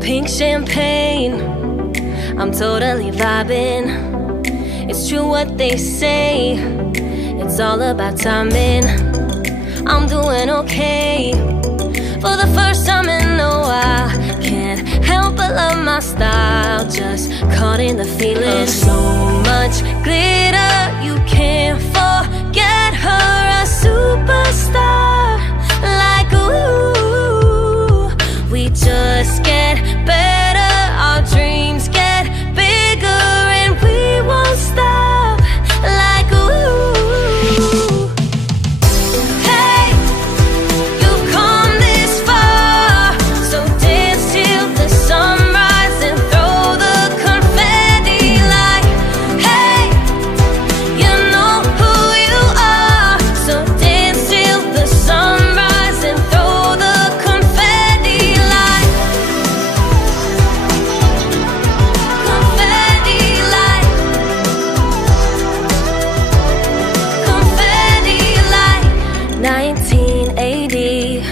Pink champagne, I'm totally vibing. It's true what they say, it's all about timing. I'm doing okay, for the first time in a while. Can't help but love my style, just caught in the feeling. So much glitter, you can't forget her, a superstar. Like ooh, we just get better, our dreams get bigger, and we won't stop. Like ooh, hey, you've come this far, so dance till the sunrise and throw the confetti. Like hey, you know who you are, so dance till the sunrise and throw the confetti. Like confetti, like confetti, like 1980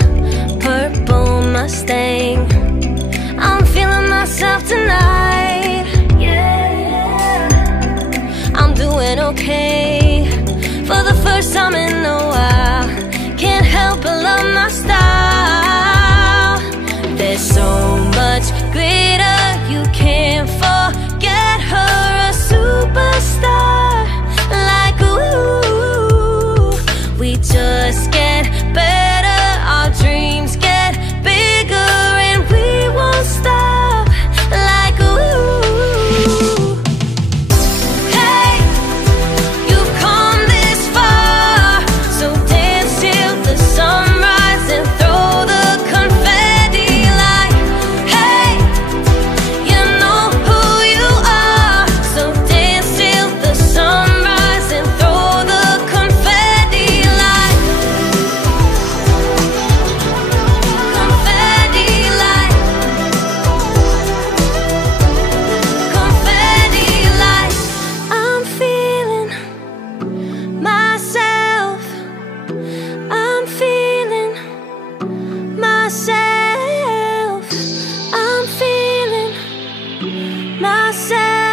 purple Mustang. I'm feeling myself tonight. Yeah, I'm doing okay, for the first time in a while. Can't help but love my style. There's so much glitter, you can't forget her, a superstar. Like ooh, we just get better, our dreams get bigger, and we won't stop. Like ooh, hey, you've come this far, so dance till the sunrise and throw the confetti. Like hey, you know who you are, so dance till the myself.